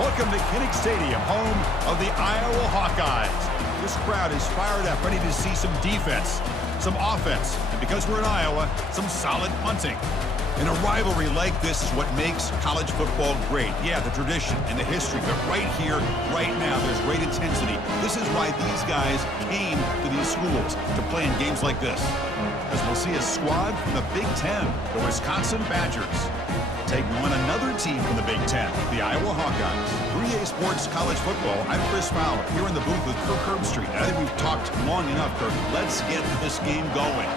Welcome to Kinnick Stadium, home of the Iowa Hawkeyes. This crowd is fired up, ready to see some defense, some offense, and because we're in Iowa, some solid punting. And a rivalry like this is what makes college football great. Yeah, the tradition and the history, but right here, right now, there's great intensity. This is why these guys came to these schools to play in games like this. As we'll see a squad from the Big Ten, the Wisconsin Badgers, take on another team from the Big Ten, the Iowa Hawkeyes. 3A Sports College Football, I'm Chris Fowler, here in the booth with Kirk Herbstreit. I think we've talked long enough, Kirk. Let's get this game going.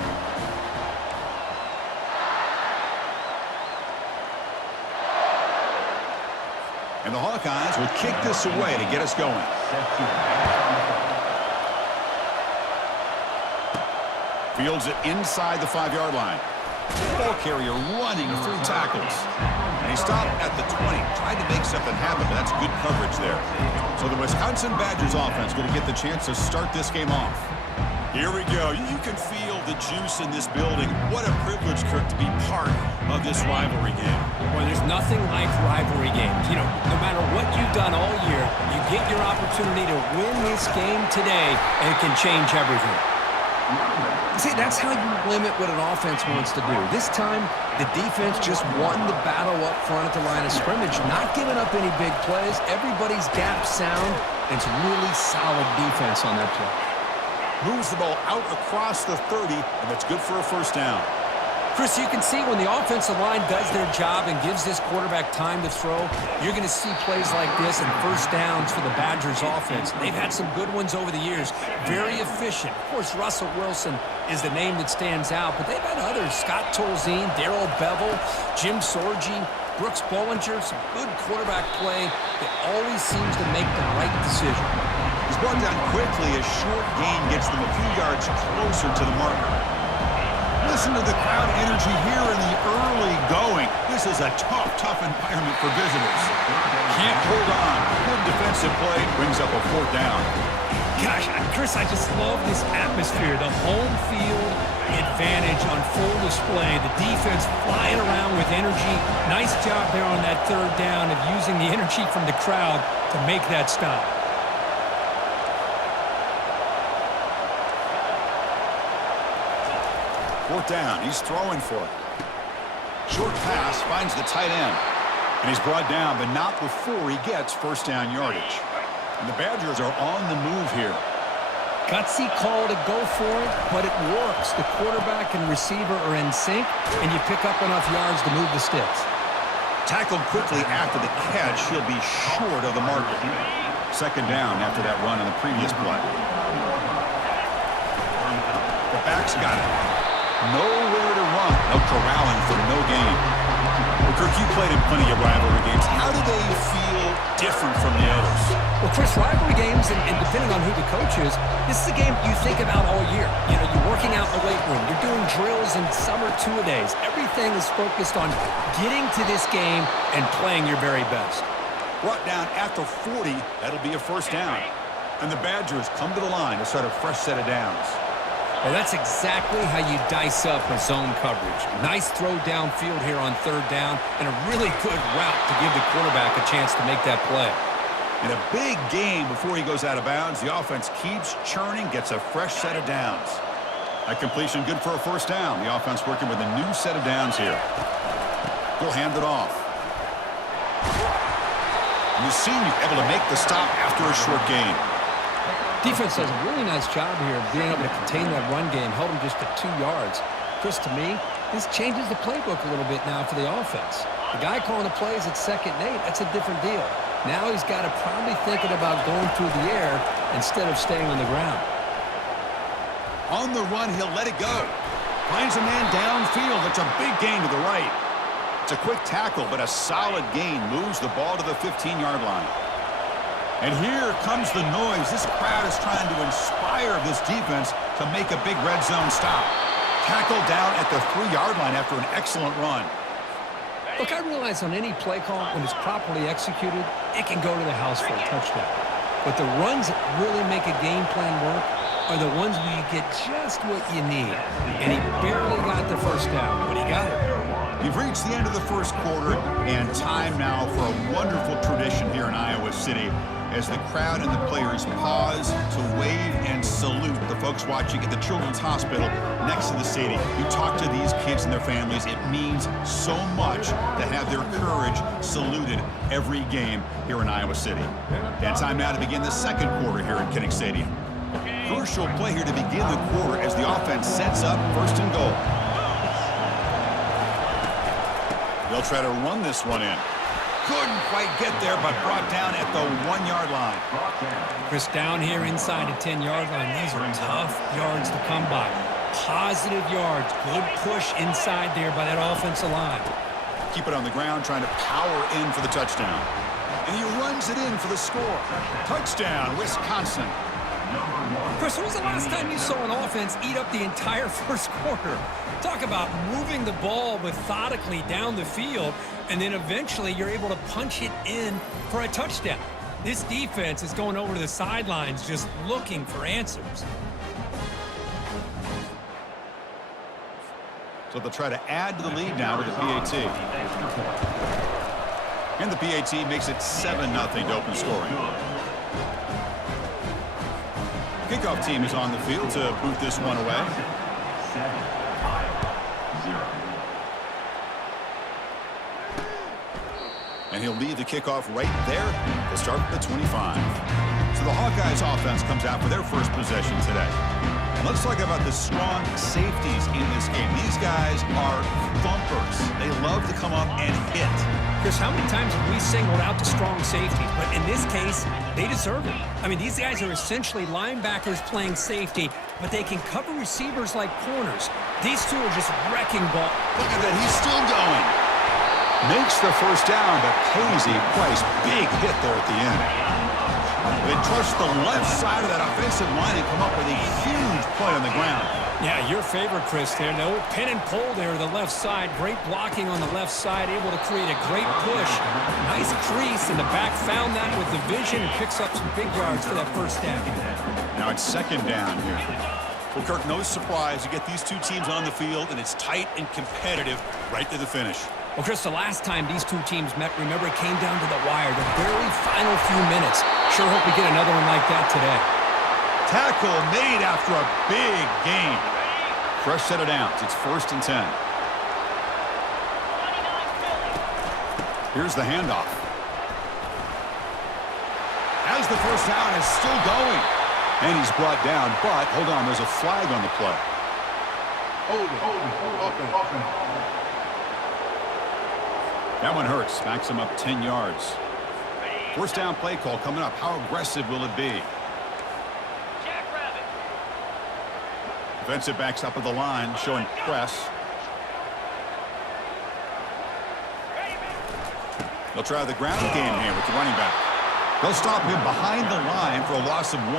And the Hawkeyes will kick this away to get us going. Fields it inside the 5-yard line. Ball carrier running through tackles. And he stopped at the 20. Tried to make something happen, but that's good coverage there. So the Wisconsin Badgers offense going to get the chance to start this game off. Here we go. You can feel the juice in this building. What a privilege, Kirk, to be part of this rivalry game. Well, there's nothing like rivalry games. You know, no matter what you've done all year, you get your opportunity to win this game today, and it can change everything. See, that's how you limit what an offense wants to do. This time, the defense just won the battle up front at the line of scrimmage, not giving up any big plays. Everybody's gap sound. It's really solid defense on that play. Moves the ball out across the 30, and that's good for a first down. Chris, you can see when the offensive line does their job and gives this quarterback time to throw, you're going to see plays like this and first downs for the Badgers offense. They've had some good ones over the years. Very efficient. Of course, Russell Wilson is the name that stands out, but they've had others. Scott Tolzien, Darrell Bevel, Jim Sorgi, Brooks Bollinger, some good quarterback play that always seems to make the right decision. He's brought down quickly. A short gain gets them a few yards closer to the marker. Listen to the crowd energy here in the early going. This is a tough environment for visitors. Can't hold on. Good defensive play brings up a fourth down. Gosh, Chris, I just love this atmosphere. The home field advantage on full display. The defense flying around with energy. Nice job there on that third down of using the energy from the crowd to make that stop. Fourth down, he's throwing for it. Short pass finds the tight end. And he's brought down, but not before he gets first down yardage. And the Badgers are on the move here. Gutsy call to go for it, but it works. The quarterback and receiver are in sync, and you pick up enough yards to move the sticks. Tackled quickly after the catch, he'll be short of the marker. Second down after that run in the previous play. The back's got it. Nowhere to run. No corralling for no gain. Well, Kirk, you played in plenty of rivalry games. How do they feel different from the others? Well, Chris, rivalry games, and depending on who the coach is, this is a game you think about all year. You know, you're working out in the weight room. You're doing drills and summer two-a-days. Everything is focused on getting to this game and playing your very best. Brought down after 40, that'll be a first down. And the Badgers come to the line to start a fresh set of downs. Well, that's exactly how you dice up a zone coverage. Nice throw downfield here on third down, and a really good route to give the quarterback a chance to make that play. In a big game before he goes out of bounds, the offense keeps churning, gets a fresh set of downs. That completion good for a first down. The offense working with a new set of downs here. He'll hand it off. And you've seen you able to make the stop after a short gain. Defense does a really nice job here of being able to contain that run game, held him just to 2 yards. Chris, to me, this changes the playbook a little bit now for the offense. The guy calling the plays at 2nd and 8, that's a different deal. Now he's got to probably thinking about going through the air instead of staying on the ground. On the run, he'll let it go. Finds a man downfield. It's a big gain to the right. It's a quick tackle, but a solid gain moves the ball to the 15-yard line. And here comes the noise. This crowd is trying to inspire this defense to make a big red zone stop. Tackled down at the 3-yard line after an excellent run. Look, I realize on any play call, when it's properly executed, it can go to the house for a touchdown. But the runs that really make a game plan work are the ones where you get just what you need. And he barely got the first down, but he got it. We've reached the end of the first quarter, and time now for a wonderful tradition here in Iowa City as the crowd and the players pause to wave and salute the folks watching at the Children's Hospital next to the stadium. You talk to these kids and their families. It means so much to have their courage saluted every game here in Iowa City. And time now to begin the second quarter here at Kinnick Stadium. Crucial play here to begin the quarter as the offense sets up first and goal. They'll try to run this one in. Couldn't quite get there, but brought down at the 1-yard line. Chris, down here inside the 10-yard line, these are tough yards to come by. Positive yards, good push inside there by that offensive line. Keep it on the ground, trying to power in for the touchdown. And he runs it in for the score. Touchdown, Wisconsin. Chris, when was the last time you saw an offense eat up the entire first quarter? Talk about moving the ball methodically down the field, and then eventually you're able to punch it in for a touchdown. This defense is going over to the sidelines just looking for answers. So they'll try to add to the lead now with the PAT. And the PAT makes it 7-0 to open scoring. Kickoff team is on the field to boot this one away. And he'll lead the kickoff right there to start at the 25. So the Hawkeyes offense comes out for their first possession today. And let's talk about the strong safeties in this game. These guys are thumpers. They love to come up and hit. Chris, how many times have we singled out the strong safeties? But in this case, they deserve it. I mean, these guys are essentially linebackers playing safety, but they can cover receivers like corners. These two are just wrecking ball. Look at that. He's still going. Makes the first down, but pays a price. Big hit there at the end. They trust the left side of that offensive line and come up with a huge play on the ground. Yeah, your favorite, Chris, there. No pin and pull there to the left side. Great blocking on the left side, able to create a great push. Nice crease, and the back found that with the vision and picks up some big yards for that first down. Now it's second down here. Well, Kirk, no surprise. You get these two teams on the field, and it's tight and competitive right to the finish. Well, Chris, the last time these two teams met, remember, it came down to the wire, the very final few minutes. Sure hope we get another one like that today. Tackle made after a big gain. Fresh set of downs. It's 1st and 10. Here's the handoff. As the first down is still going. And he's brought down, but hold on, there's a flag on the play. That one hurts. Backs him up 10 yards. First down play call coming up. How aggressive will it be? Defensive backs up at the line, showing press. They'll try the ground game here with the running back. They'll stop him behind the line for a loss of 1.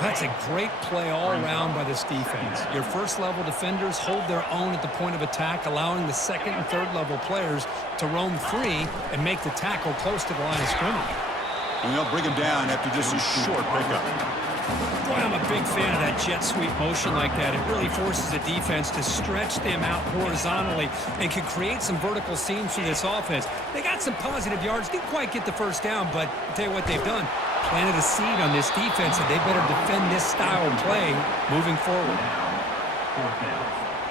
That's a great play all around by this defense. Your first-level defenders hold their own at the point of attack, allowing the second and third-level players to roam free and make the tackle close to the line of scrimmage. And they'll bring him down after just a short pickup. Boy, I'm a big fan of that jet sweep motion like that. It really forces the defense to stretch them out horizontally and can create some vertical seams for this offense. They got some positive yards. Didn't quite get the first down, but I'll tell you what they've done. Planted a seed on this defense, and they better defend this style of play moving forward.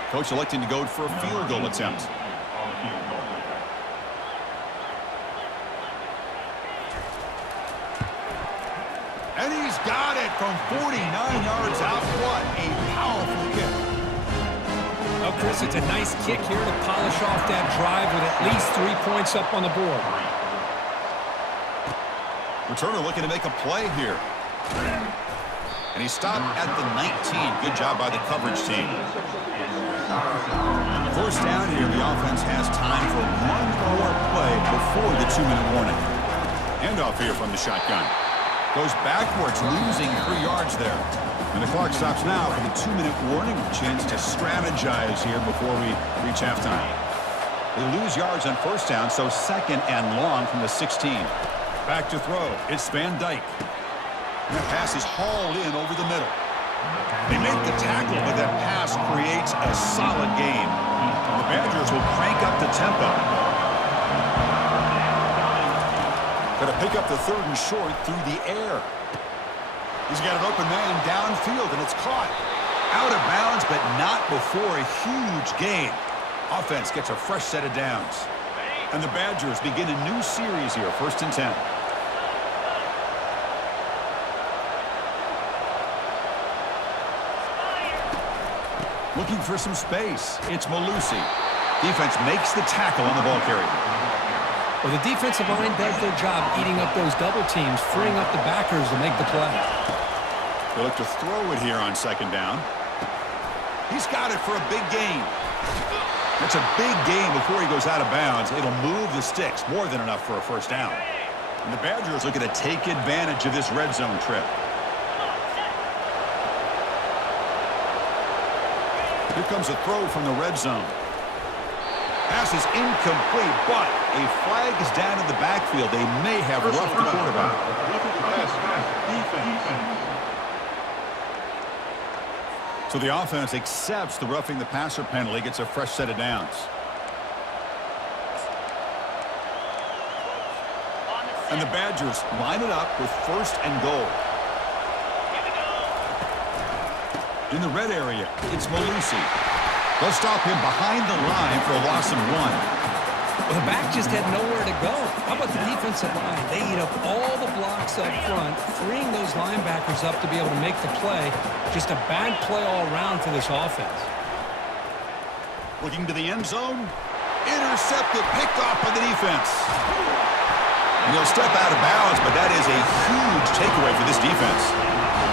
Coach electing to go for a field goal attempt. And he's got it from 49 yards out. What a powerful kick. Well, Chris, it's a nice kick here to polish off that drive with at least 3 points up on the board. Returner looking to make a play here. And he stopped at the 19. Good job by the coverage team. First down here, the offense has time for one more play before the 2-minute warning. Handoff here from the shotgun. Goes backwards, losing 3 yards there. And the clock stops now for the 2-minute warning. A chance to strategize here before we reach halftime. They lose yards on first down, so second and long from the 16. Back to throw. It's Van Dyke. And that pass is hauled in over the middle. They make the tackle, but that pass creates a solid gain. The Badgers will crank up the tempo. Going to pick up the 3rd and short through the air. He's got an open man downfield, and it's caught. Out of bounds, but not before a huge gain. Offense gets a fresh set of downs. And the Badgers begin a new series here, 1st and 10. Looking for some space. It's Malusi. Defense makes the tackle on the ball carrier. Well, the defensive line does their job eating up those double teams, freeing up the backers to make the play. They look to throw it here on 2nd down. He's got it for a big gain. That's a big gain before he goes out of bounds. It'll move the sticks, more than enough for a 1st down. And the Badgers looking to take advantage of this red zone trip. Here comes a throw from the red zone. Pass is incomplete, but a flag is down in the backfield. They may have roughed the quarterback. So the offense accepts the roughing the passer penalty, gets a fresh set of downs. And the Badgers line it up with 1st and goal. In the red area, it's Malusi. They'll stop him behind the line for a loss of 1. Well, the back just had nowhere to go. How about the defensive line? They eat up all the blocks up front, freeing those linebackers up to be able to make the play. Just a bad play all around for this offense. Looking to the end zone. Intercepted, picked off by the defense. And he'll step out of bounds, but that is a huge takeaway for this defense.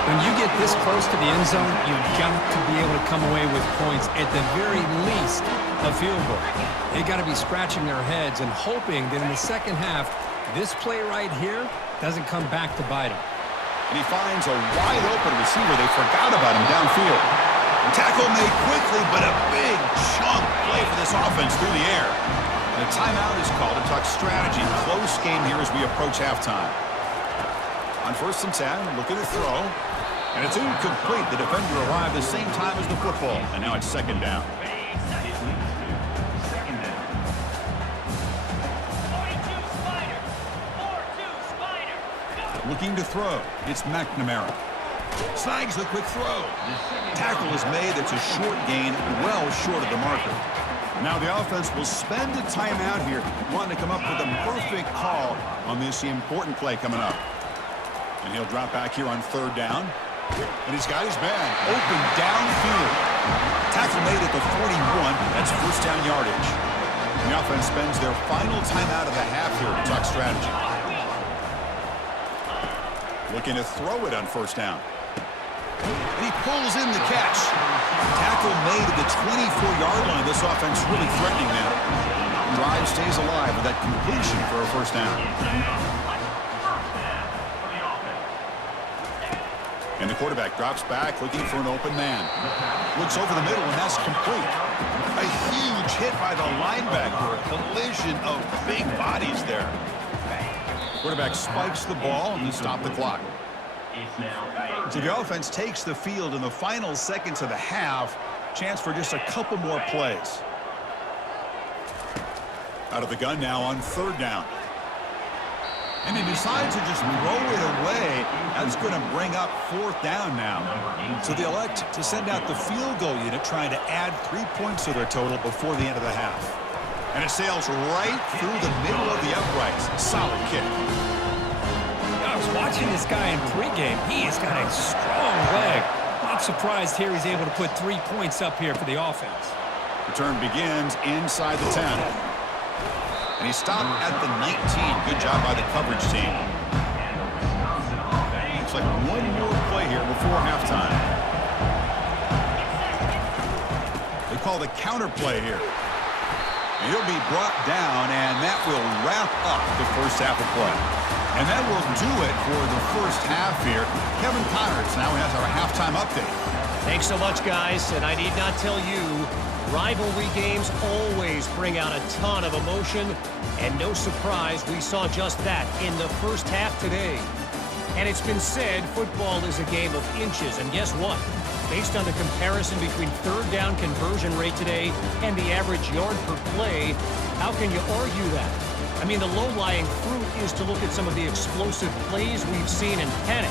When you get this close to the end zone, you've got to be able to come away with points, at the very least, a field goal. They got to be scratching their heads and hoping that in the 2nd half, this play right here doesn't come back to bite them. And he finds a wide open receiver. They forgot about him downfield. The tackle made quickly, but a big chunk play for this offense through the air. And a timeout is called to talk strategy. Close game here as we approach halftime. On 1st and 10, look at the throw. And it's incomplete. The defender arrived the same time as the football. And now it's 2nd down. Looking to throw. It's McNamara. Snags the quick throw. Tackle is made. It's a short gain, well short of the marker. Now the offense will spend a timeout here, wanting to come up with a perfect call on this important play coming up. And he'll drop back here on 3rd down. And he's got his man open downfield. Tackle made at the 41. That's 1st down yardage. And the offense spends their final timeout of the half here to talk strategy. Looking to throw it on 1st down. And he pulls in the catch. Tackle made at the 24-yard line. This offense really threatening them. Drive stays alive with that completion for a 1st down. And the quarterback drops back, looking for an open man. Looks over the middle, and that's complete. A huge hit by the linebacker. A collision of big bodies there. Quarterback spikes the ball to stop the clock. So the offense takes the field in the final seconds of the half. Chance for just a couple more plays. Out of the gun now on 3rd down. And he decides to just throw it away. That's going to bring up 4th down now. So they elect to send out the field goal unit, trying to add 3 points to their total before the end of the half. And it sails right through the middle of the uprights. Solid kick. I was watching this guy in pregame. He has got a strong leg. Not surprised here he's able to put 3 points up here for the offense. Return begins inside the 10. And he stopped at the 19. Good job by the coverage team. Looks like one more play here before halftime. They call the counter play here. And he'll be brought down, and that will wrap up the 1st half of play. And that will do it for the 1st half here. Kevin Connors now has our halftime update. Thanks so much, guys. And I need not tell you, rivalry games always bring out a ton of emotion. And no surprise, we saw just that in the 1st half today. And it's been said, football is a game of inches. And guess what? Based on the comparison between third down conversion rate today and the average yard per play, how can you argue that? I mean, the low-lying fruit is to look at some of the explosive plays we've seen and panic.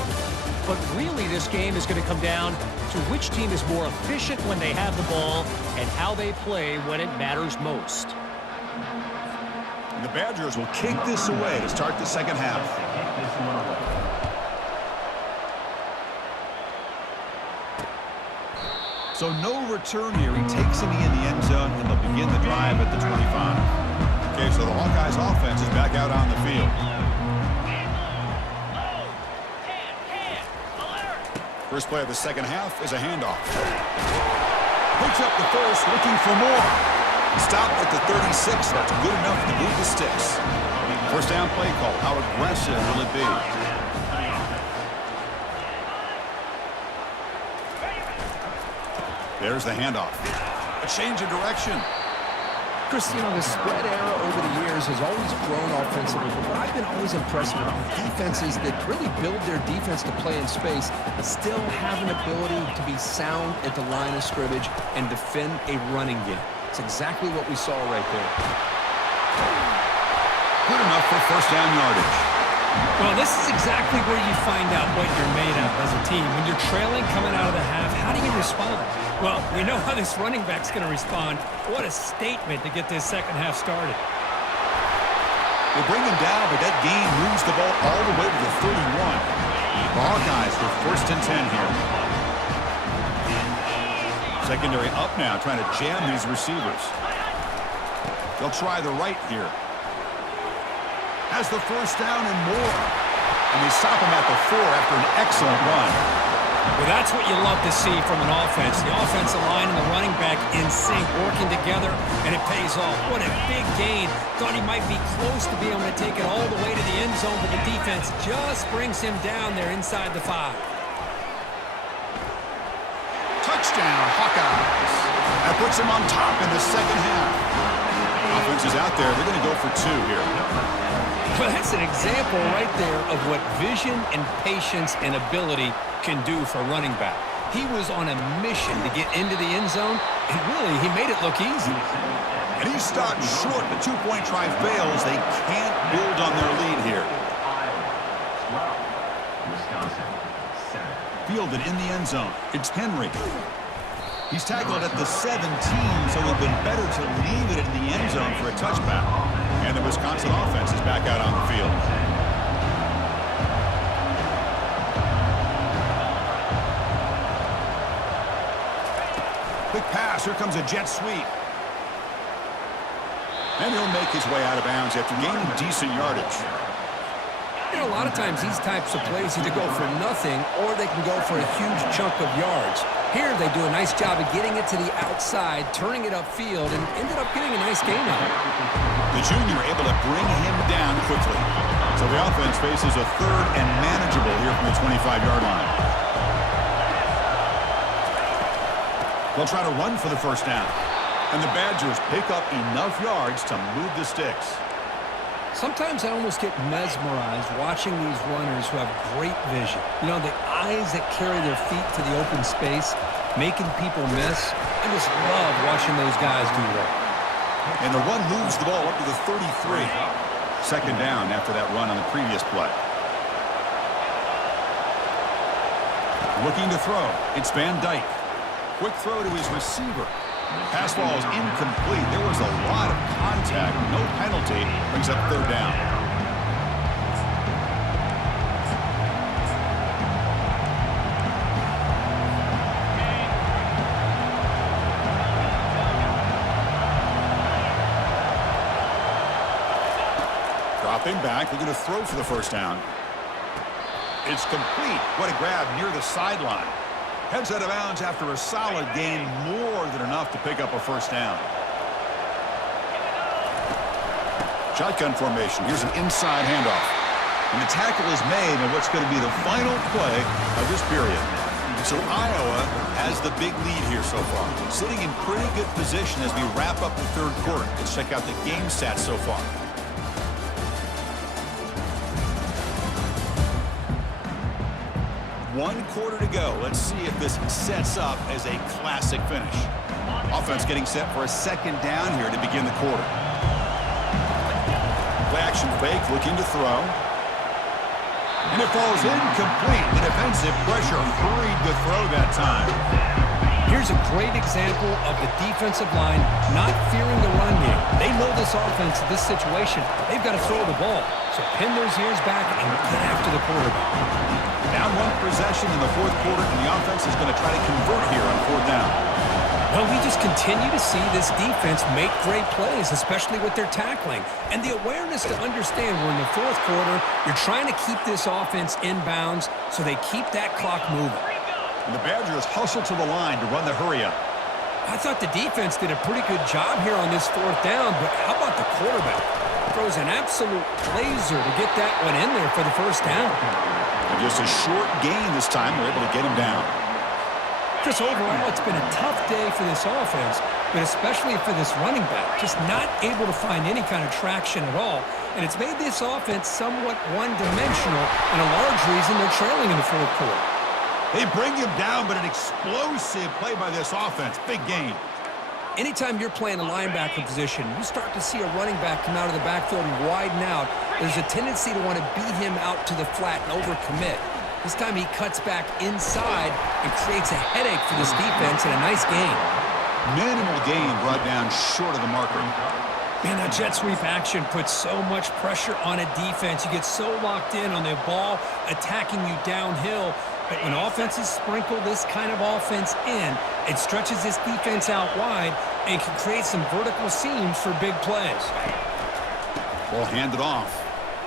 But really, this game is going to come down to which team is more efficient when they have the ball and how they play when it matters most. And the Badgers will kick this away to start the second half. So no return here. He takes it in the end zone, and they'll begin the drive at the 25. Okay, so the Hawkeyes offense is back out on the field. First play of the second half is a handoff. Picks up the first, looking for more. Stopped at the 36. That's good enough to move the sticks. First down play call. How aggressive will it be? There's the handoff. A change of direction. Chris, you know, the spread era over the years has always grown offensively, but I've been always impressed with defenses that really build their defense to play in space, still have an ability to be sound at the line of scrimmage and defend a running game. It's exactly what we saw right there. Good enough for first down yardage. Well, this is exactly where you find out what you're made of as a team. When you're trailing coming out of the half, how do you respond? Well, we know how this running back's going to respond. What a statement to get this second half started. They bring him down, but that gain moves the ball all the way to the 31. The Hawkeyes with first and 10 here. Secondary up now, trying to jam these receivers. They'll try the right here. Has the first down and more. And they stop him at the 4 after an excellent run. Well, that's what you love to see from an offense. The offensive line and the running back in sync, working together, and it pays off. What a big gain. Thought he might be close to being able to take it all the way to the end zone, but the defense just brings him down there inside the 5. Touchdown, Hawkeyes. That puts him on top in the second half. Offense is out there. They're going to go for 2 here. Well, that's an example right there of what vision and patience and ability can do for a running back. He was on a mission to get into the end zone, and really, he made it look easy. And he's stopped short. The 2-point try fails. They can't build on their lead here. Fielded in the end zone. It's Henry. He's tackled at the 17, so it would have been better to leave it in the end zone for a touchback. And the Wisconsin offense is back out on the field. Quick pass. Here comes a jet sweep. And he'll make his way out of bounds after gaining decent yardage. You know, a lot of times these types of plays either go for nothing or they can go for a huge chunk of yards. Here they do a nice job of getting it to the outside, turning it upfield, and ended up getting a nice gain out of it. The junior able to bring him down quickly. So the offense faces a third and manageable here from the 25-yard line. They'll try to run for the first down. And the Badgers pick up enough yards to move the sticks. Sometimes I almost get mesmerized watching these runners who have great vision. You know, the eyes that carry their feet to the open space, making people miss. I just love watching those guys do that. And the run moves the ball up to the 33. Second down after that run on the previous play. Looking to throw. It's Van Dyke. Quick throw to his receiver. Pass ball is incomplete. There was a lot of contact. No penalty. Brings up third down. Dropping back. They're going to throw for the first down. It's complete. What a grab near the sideline. Heads out of bounds after a solid gain, more than enough to pick up a first down. Shotgun formation. Here's an inside handoff. And the tackle is made on what's going to be the final play of this period. So Iowa has the big lead here so far. Sitting in pretty good position as we wrap up the third quarter. Let's check out the game stats so far. 1 quarter to go. Let's see if this sets up as a classic finish. Offense getting set for a 2nd down here to begin the quarter. Play action fake, looking to throw. And it falls incomplete. The defensive pressure hurried the throw that time. Here's a great example of the defensive line not fearing the run game. They know this offense, this situation. They've got to throw the ball. So pin those ears back and get after the quarterback. Down 1 possession in the 4th quarter, and the offense is going to try to convert here on 4th down. Well, we just continue to see this defense make great plays, especially with their tackling. And the awareness to understand we're in the 4th quarter, you're trying to keep this offense in bounds so they keep that clock moving. And the Badgers hustle to the line to run the hurry-up. I thought the defense did a pretty good job here on this 4th down, but how about the quarterback? Throws an absolute laser to get that one in there for the 1st down. And just a short gain this time. They're able to get him down. Chris, overall, it's been a tough day for this offense, but especially for this running back. Just not able to find any kind of traction at all. And it's made this offense somewhat one-dimensional, and a large reason they're trailing in the 4th quarter. They bring him down, but an explosive play by this offense. Big gain. Anytime you're playing a linebacker position, you start to see a running back come out of the backfield and widen out. There's a tendency to want to beat him out to the flat and overcommit. This time he cuts back inside and creates a headache for this defense and a nice gain. Minimal gain brought down short of the marker. Man, that jet sweep action puts so much pressure on a defense. You get so locked in on the ball attacking you downhill. But when offenses sprinkle this kind of offense in, it stretches this defense out wide and can create some vertical seams for big plays. Ball handed off.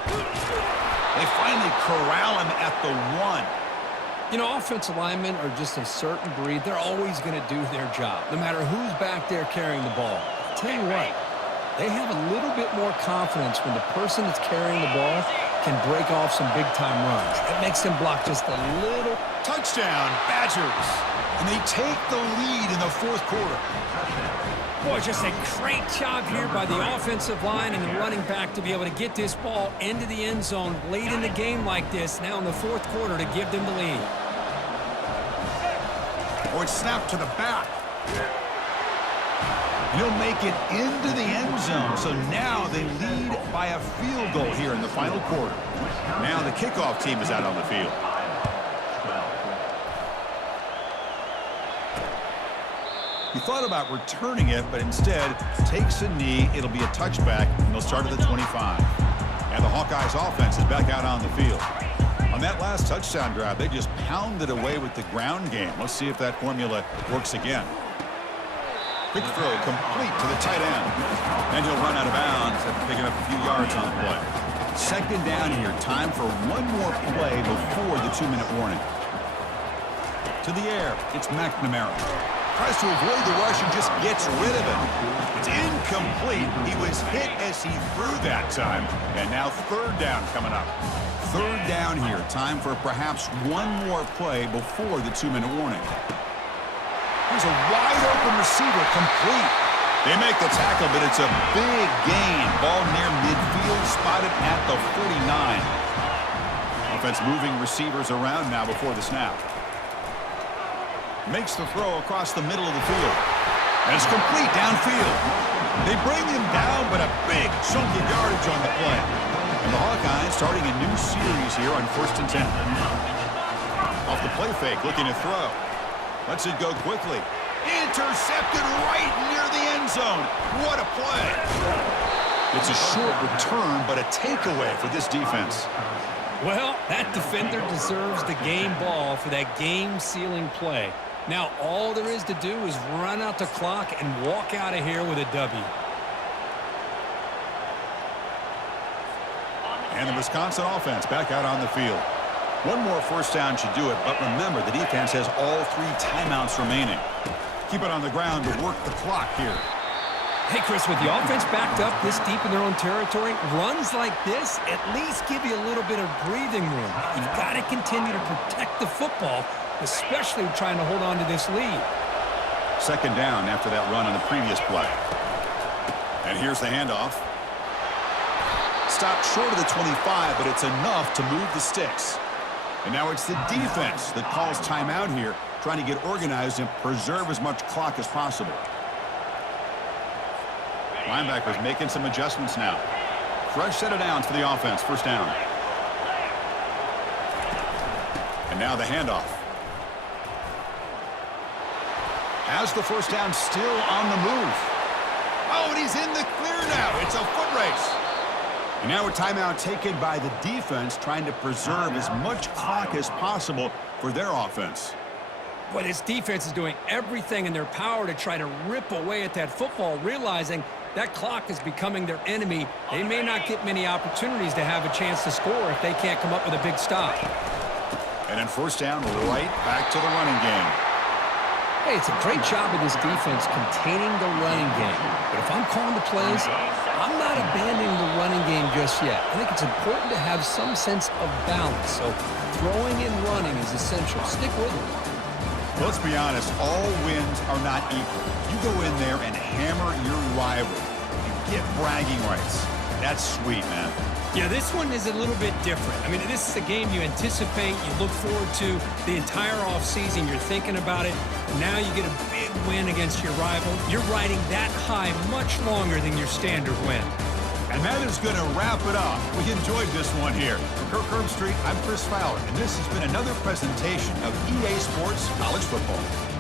They finally corral him at the 1. You know, offensive linemen are just a certain breed. They're always going to do their job, no matter who's back there carrying the ball. I'll tell you what, they have a little bit more confidence when the person that's carrying the ball can break off some big-time runs. It makes them block just a little. Touchdown, Badgers. And they take the lead in the 4th quarter. Boy, just a great job here by the offensive line and the running back to be able to get this ball into the end zone late in the game like this, now in the 4th quarter, to give them the lead. Oh, it's snapped to the back. He'll make it into the end zone. So now they lead by a field goal here in the final quarter. Now the kickoff team is out on the field. He thought about returning it, but instead takes a knee. It'll be a touchback, and they'll start at the 25. And the Hawkeyes offense is back out on the field. On that last touchdown drive, they just pounded away with the ground game. Let's see if that formula works again. Quick throw complete to the tight end. And he'll run out of bounds after picking up a few yards on the play. 2nd down here. Time for one more play before the 2-minute warning. To the air. It's McNamara. Tries to avoid the rush and just gets rid of it. It's incomplete. He was hit as he threw that time. And now 3rd down coming up. 3rd down here. Time for perhaps one more play before the 2-minute warning. Here's a wide-open receiver, complete. They make the tackle, but it's a big gain. Ball near midfield, spotted at the 49. Offense moving receivers around now before the snap. Makes the throw across the middle of the field. And it's complete downfield. They bring him down, but a big chunk of yardage on the play. And the Hawkeyes starting a new series here on 1st and 10. Off the play fake, looking to throw. Lets it go quickly. Intercepted right near the end zone. What a play. It's a short return, but a takeaway for this defense. Well, that defender deserves the game ball for that game-sealing play. Now all there is to do is run out the clock and walk out of here with a W. And the Wisconsin offense back out on the field. One more 1st down should do it, but remember, the defense has all 3 timeouts remaining. Keep it on the ground to work the clock here. Hey, Chris, with the offense backed up this deep in their own territory, runs like this at least give you a little bit of breathing room. You've got to continue to protect the football, especially trying to hold on to this lead. 2nd down after that run on the previous play. And here's the handoff. Stopped short of the 25, but it's enough to move the sticks. And now it's the defense that calls timeout here, trying to get organized and preserve as much clock as possible. Linebackers making some adjustments now. Fresh set of downs for the offense. First down. And now the handoff. Has the first down still on the move. Oh, and he's in the clear now. It's a foot race. And now a timeout taken by the defense, trying to preserve as much clock as possible for their offense. But this defense is doing everything in their power to try to rip away at that football, realizing that clock is becoming their enemy. They may not get many opportunities to have a chance to score if they can't come up with a big stop. And then first down, right back to the running game. Hey, it's a great job of this defense containing the running game. But if I'm calling the plays, I'm not abandoning the running game just yet. I think it's important to have some sense of balance. So throwing and running is essential. Stick with it. Let's be honest, all wins are not equal. You go in there and hammer your rival. You get bragging rights. That's sweet, man. Yeah, this one is a little bit different. I mean, this is a game you anticipate, you look forward to the entire offseason. You're thinking about it. Now you get a big win against your rival. You're riding that high much longer than your standard win. And that is going to wrap it up. We enjoyed this one here. For Kirk Herbstreit, I'm Chris Fowler, and this has been another presentation of EA Sports College Football.